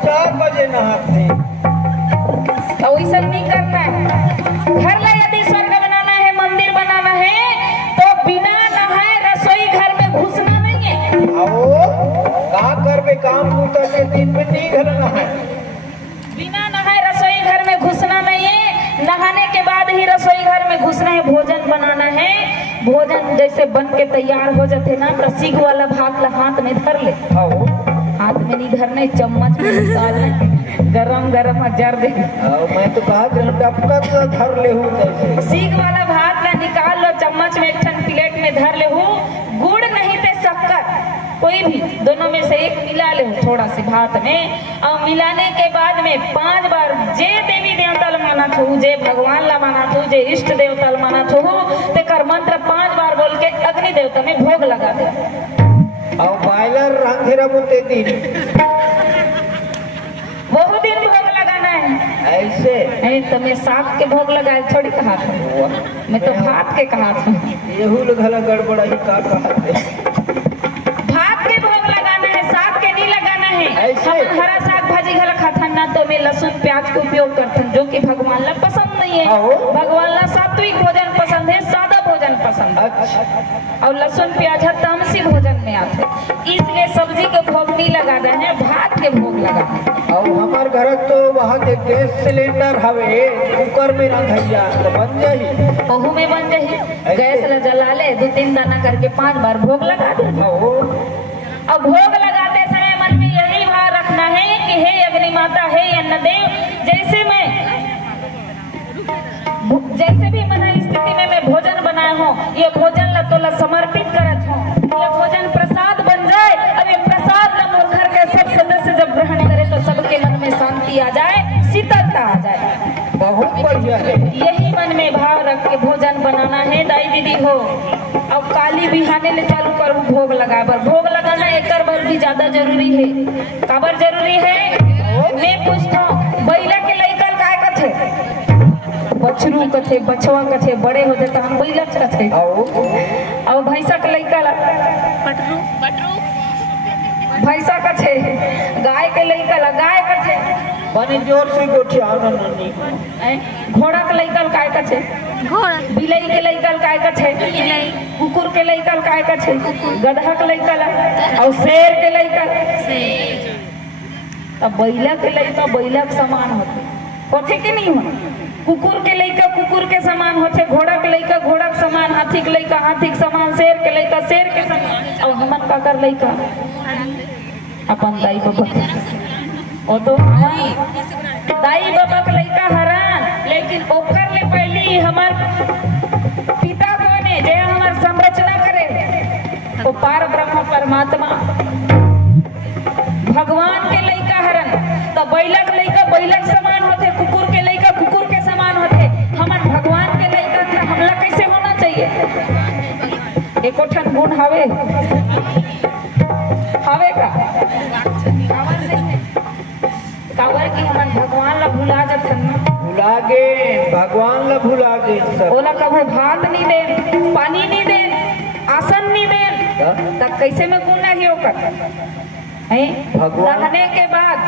4 बजे नहाते। तो वैसा नहीं करना है। घर ला यदि स्वर्ग बनाना है, मंदिर बनाना है, तो बिना नहाए रसोई घर में घुसना नहीं है। कहा करबे काम पूता के दिन में नहीं घरना है। बिना नहाए रसोई घर में घुसना नहीं है। नहाने के बाद ही रसोई घर में घुसना है। भोजन बनाना है। भोजन जैसे बन के तैयार हो जाते ना, सीख वाला भात ला हाथ में धर ले। हाथ में नहीं धरने, चम्मच में निकालने, गरम गरम जर दे। मैं तो कहा डबका धर ले हूँ कैसे। सीख वाला भात ला निकाल लो, चम्मच में एक ठन प्लेट में धर ले हूँ। गुड़ नहीं ते शक्कर, कोई भी दोनों में से एक मिला ले थोड़ा सी भात में। और मिलाने के बाद में 5 बार जे देवी देवता ला माना थू, जे भगवान ला माना थू, जे इष्ट देवता ला माना थू, ते कर मंत्र 5 बार बोल के अग्नि देवता में भोग लगा दे। और बायलर रंधेरा बोलते दिन बहुत दिन भोग लगाना है। ऐसे नहीं तो मैं साग के भोग लगाए थोड़ी कहा था, मैं तो भात के कहा था। येहू घला गड़बड़ा ही का कहते। भात के भोग लगाना है, साग के नहीं लगाना है। ऐसे? हम हरा साग भाजी घला खाता ना, तो मैं लहसुन प्याज का उपयोग करते हैं, जो कि भगवान ला पसंद नहीं है। भगवान ला सात्विक भोजन पसंद है, सादा भोजन पसंद है। अच्छा। और लहसुन प्याज तामसी भोजन में आते, इसलिए सब्जी के भोग नहीं लगाना है, भात के भोग लगाना है। और हमार घर तो वहाँ के गैस सिलेंडर हवे, कुकर में ना धैया तो बन जाही। ओहू में बन जाही। गैस ला जला ले, 2-3 दाना करके 5 बार भोग लगा दे। अब भोग लगाते समय मन में यही भाव रखना है कि हे अग्नि माता, हे अन्न देव, जैसे भी मना स्थिति में मैं भोजन बनाया हूँ, ये भोजन ला तोला समर्पित करत हूँ। ये भोजन प्रसाद बन जाए। अब ये प्रसाद ला मोर घर के सब सदस्य जब ग्रहण करे तो सबके मन में शांति आ जाए, शीतलता आ जाए। बहुत बढ़िया है। यही मन में भाव रख के भोजन बनाना है। दाई दीदी हो, अब काली बिहाने ले चालू करूँ भोग लगा बर। भोग लगाना एक बार भी ज्यादा जरूरी है। काबर जरूरी है मैं पूछता हूँ, बैला के लइकन काय कथे? बछरू कथे, बछवा कथे, बड़े होते तो हम बैला कथे। और भैंसा के लइका ला भैंसा कथे, गाय के लइका ला गाय कथे। बने जोर से गोठिया नन्नी। घोड़ा के लइकल काय कथे? घोड़ा। बिलाई के लइकल काय कथे? बिलाई। कुकुर के लइकल काय कथे? गधा के लइकल। और शेर के लइकल शेर। अब बैला के लइका बैला के समान होते, होते कि नहीं होते? कुकुर के लइका कुकुर के समान होते, घोड़ा के लइका घोड़ा के समान, हाथी के लइका हाथी के समान, शेर के लइका शेर के समान। और हमन का कर लइका अपन दाई बाबा ओ तो दाई बाबा के लइका हरान, लेकिन ओकर ले पहली हमार पिता बने जे हमार संरचना करे, वो पार ब्रह्म परमात्मा भगवान के लइका हरन। तो बैला के लइका बैला के समान होते, कुकुर के लइका कुकुर के समान होते। हमार भगवान के लइका का हमला कैसे होना चाहिए? एको ठन गुण हवे का काबर की हमार भगवान ला भुला जाथन, भुला गे भगवान ला भुला गे। ओला कभू भात नहीं दे, पानी नहीं दे, आसन नहीं दे, तब कैसे में गुण नहीं होकर रहने के बाद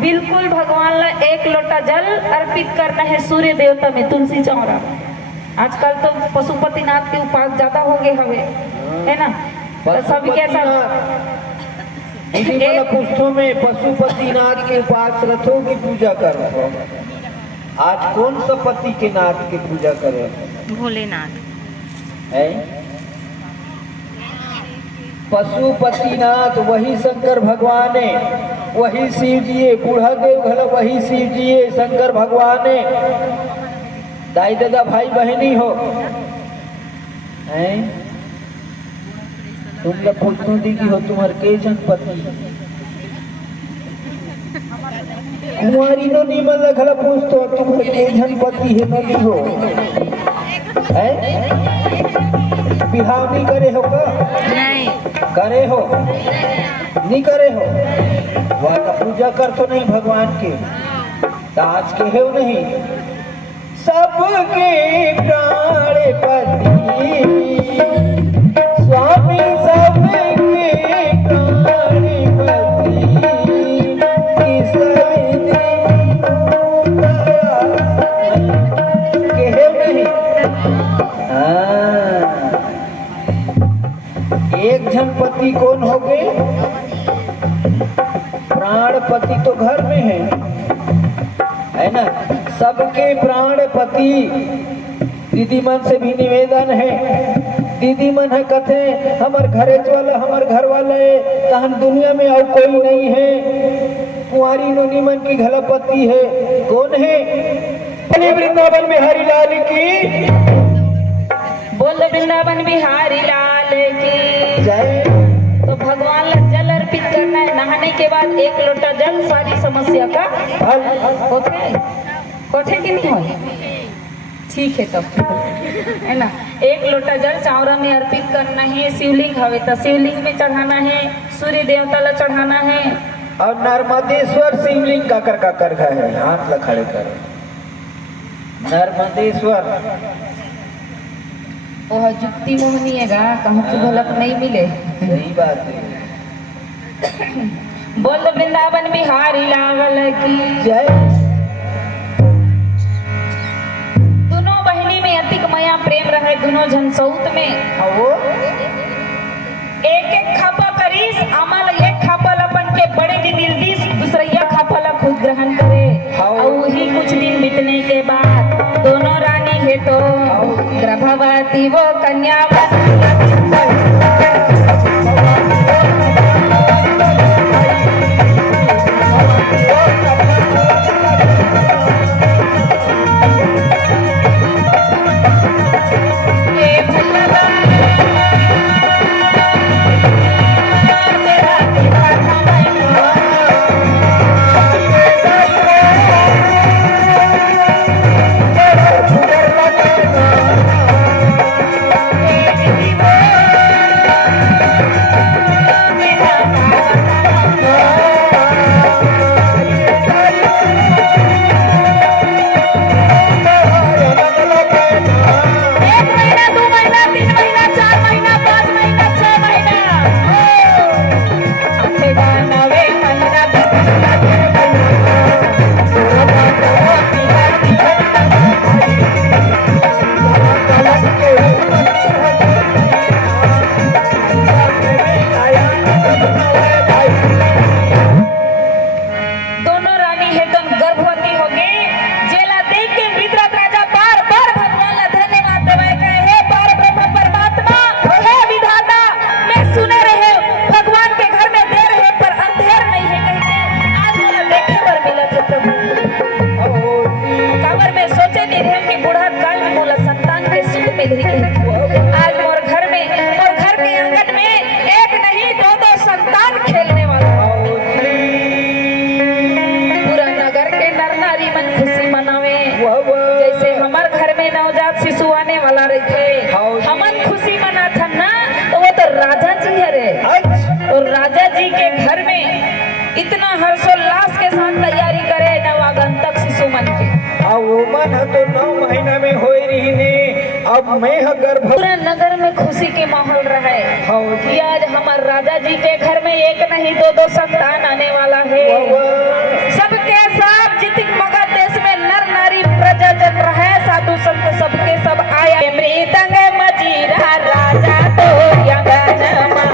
बिल्कुल भगवान ला 1 लोटा जल अर्पित करना है सूर्य देवता में, तुलसी चौरा। आजकल तो पशुपतिनाथ के उपास ज्यादा हो गए हवे, है ना? सब के सब पुस्तों में पशुपतिनाथ के उपास रथों की पूजा कर रहे हो। आज कौन सा पति के नाथ की पूजा करे? भोलेनाथ है। पशुपतिनाथ वही शंकर भगवान है, वही शिव जी है। बूढ़ा देव घला वही शिव जी है, शंकर भगवान है। दाई दादा भाई बहनी हो हैं? तुम लोग पुतनू दीदी हो, तुम्हारे के जन पति कुमारी नो नीमल घला पूछतो तुम्हारे के जन पति है नली हो हैं? बिहाव नहीं करे हो का? नहीं करे हो, नहीं करे हो। वह का पूजा कर तो नहीं भगवान के, आज के हो नहीं। सबके प्राण पति स्वामी, सबके प्राण पति प्राणपति तो घर में है ना। सबके प्राणपति दीदी मन से भी निवेदन है। दीदी मन है कथे हमार घरेच वाला हमार घर वाला है, तहन दुनिया में और कोई नहीं है। कुंवारी नोनी मन की घलापति है, कौन है? वृंदावन बिहारी लाल की बोल, वृंदावन बिहारी लाल की जय। तो भगवान ला जल अर्पित करना है। नहाने के बाद 1 लोटा जल सारी समस्या का होते कि नहीं हो? ठीक है तब है ना। 1 लोटा जल चावरा में अर्पित करना है। शिवलिंग हवे तो शिवलिंग में चढ़ाना है, सूर्य देवता ला चढ़ाना है। और नर्मदेश्वर शिवलिंग काकर का है, हाथ ला खड़े करो। नर्मदेश्वर वह जुक्ति मोहनी है गा, कहूँ की झलक नहीं मिले। सही बात है। बोल वृंदावन बिहारी लाल की जय। दोनों बहनी में अतिक माया प्रेम रहे, दोनों जन सौत में वो एक खापा करीस अमल, एक खापल अपन के बड़े की दिल दिस, दूसरा खापल खुद ग्रहण करे। और वही कुछ दिन बीतने के बाद दोनों रानी है तो गर्भवती वो कन्या आज मोर घर के आंगन में एक नहीं 2-2 संतान खेलने वाला। पूरा नगर के नर नारी मन खुशी मनावे। जैसे हमार घर में नवजात शिशु आने वाला रहते, हमन खुशी मनाथा ना, तो वो तो राजा जी है रे। तो राजा जी के घर में इतना हर्षोल्लास के साथ तैयारी करे नवागंतक शिशु मन के। वो मन तो 9 महीना में हो रही ने, अब मैं गर्भ। पूरा नगर में खुशी के माहौल रहे कि आज हमारे राजा जी के घर में एक नहीं 2-2 संतान आने वाला है। सबके साथ जितने मगध देश में नर नारी प्रजाजन रहे, साधु संत सबके सब आया। मृदंग मजीरा राजा तो यंगनमा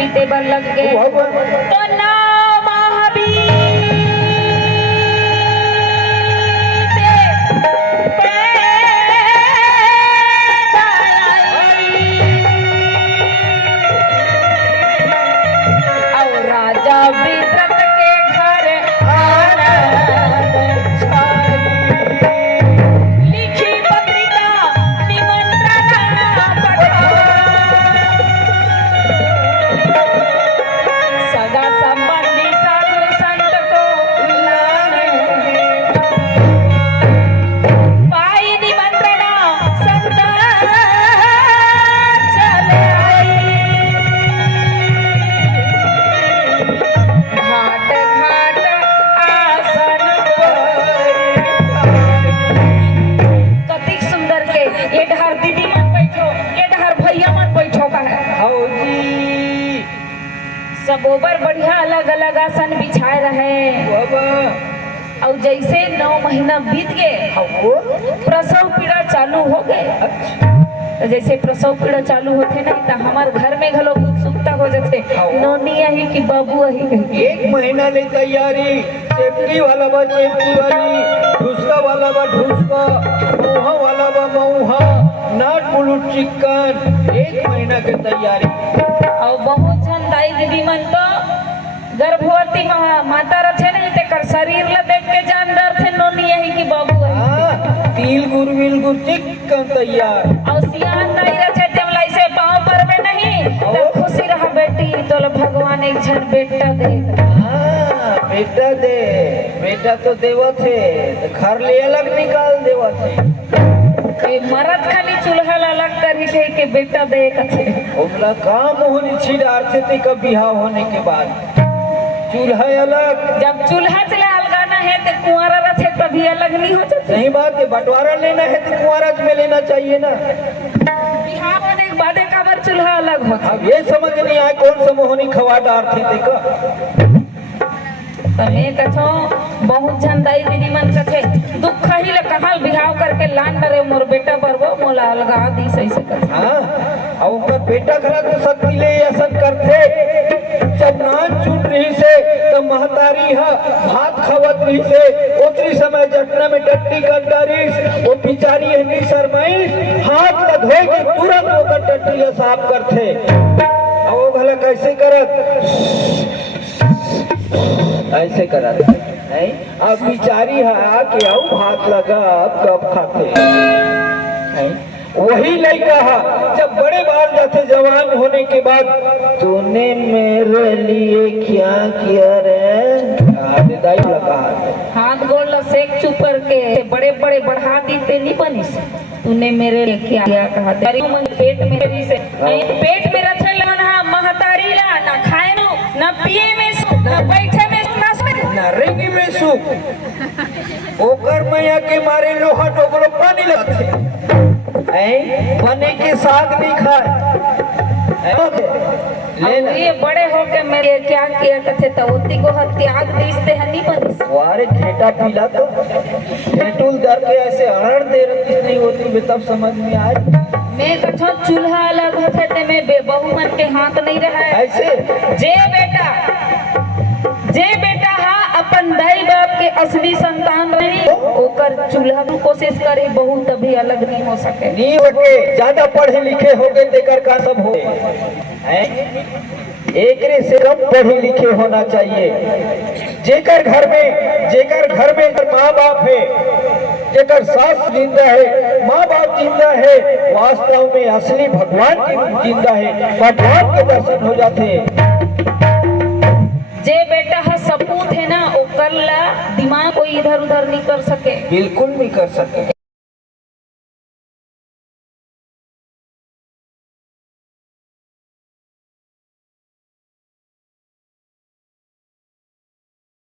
बीते बर लग गए तो ना सबोबर बढ़िया अलग अलग आसन बिछाए रहे और जैसे 9 महीना बीत गए प्रसव पीड़ा चालू हो गए। तो जैसे प्रसव पीड़ा चालू होते ना तो हमार घर में घलो उत्सुकता हो जाते नोनी यही कि बाबू यही 1 महीना ले तैयारी चेपकी वाला बा चेपकी वाली ढुसका वाला बा ढुसका मऊहा वाला बा मऊहा नाट मुलुट चिकन 1 महीना के तैयारी और बहुत झन दाई दीदी मन तो गर्भवती माता रथे नहीं ते कर शरीर ला देख के जान डर थे नोनी यही की बाबू है तिल गुर चिकन तैयार और सियान दाई रथे तेमलाई से पांव पर में नहीं तो खुशी रहा बेटी तो भगवान एक झन बेटा दे। बेटा दे बेटा तो देवत है घर ले अलग निकाल देवत है मरद खाली चूल्हा अलग तरी थे के बेटा दे कथे उनला काम होनी छिड़ार थे कब बिहाव होने के बाद चूल्हा अलग जब चूल्हा चला अलगाना है तो कुंवारा रखे तभी अलग नहीं हो जाता। सही बात है बंटवारा लेना है तो कुंवारा में लेना चाहिए ना बिहाव होने के बाद काबर चूल्हा अलग होता। अब ये समझ नहीं आए कौन सा मोहनी खवा डार थे देखा मैं कथो बहुत झन दाई दीदी मन कथे दुख ही ले कहल बिहाव करके लान डरे मोर बेटा परबो मोला अलगा दी सही से कथे। हां और उनका बेटा घरा तो शक्ति ले असन करथे जब नान छूट रही से तो महतारी हा भात खावत रही से उतरी समय जटना में टट्टी कर डारिस वो बिचारी हनी शर्माई हाथ ला धोए के तुरंत ओकर टट्टी ला साफ करथे और वो भला कैसे करत ऐसे करा नहीं अब बिचारी है कि आओ भात लगा अब कब खाते नहीं वही लड़का है जब बड़े बार जाते जवान होने के बाद तूने मेरे लिए क्या किया रे दाई लगा हाथ गोड़ सेक चुप करके बड़े बड़े बढ़ा दीते नहीं बनी से तूने मेरे लिए क्या किया कहा पेट में से पेट में रखे ना महतारी ला ना खाए ना पिए में ना बैठे में रेगी में सुख ओकर मैया के मारे लोहा टोकरो पानी लगते बने के साग नहीं खाए ये बड़े होके मेरे क्या किया कथे तो ओती को त्याग दीसते हनी बनी वारे घेटा पीला तो घेटुल दर के ऐसे अड़ड़ दे रही नहीं होती तब समझ में आए मैं कथो चूल्हा अलग होते ते में बहू मन के हाथ नहीं रहा ऐसे जे बेटा हा अपन दाई बाप के असली संतान रही ओकर चूल्हा को कोशिश करे बहू तभी अलग नहीं हो सके नहीं होके ज्यादा पढ़े लिखे हो गए देकर का सब हो एकरे से कम पढ़े लिखे होना चाहिए जेकर घर में माँ बाप है जेकर सास जिंदा है माँ बाप जिंदा है वास्तव में असली भगवान जिंदा है भगवान के दर्शन हो जाते हैं। जे बेटा है सपूत है ना वो कर ला दिमाग कोई इधर उधर नहीं कर सके बिल्कुल नहीं कर सके।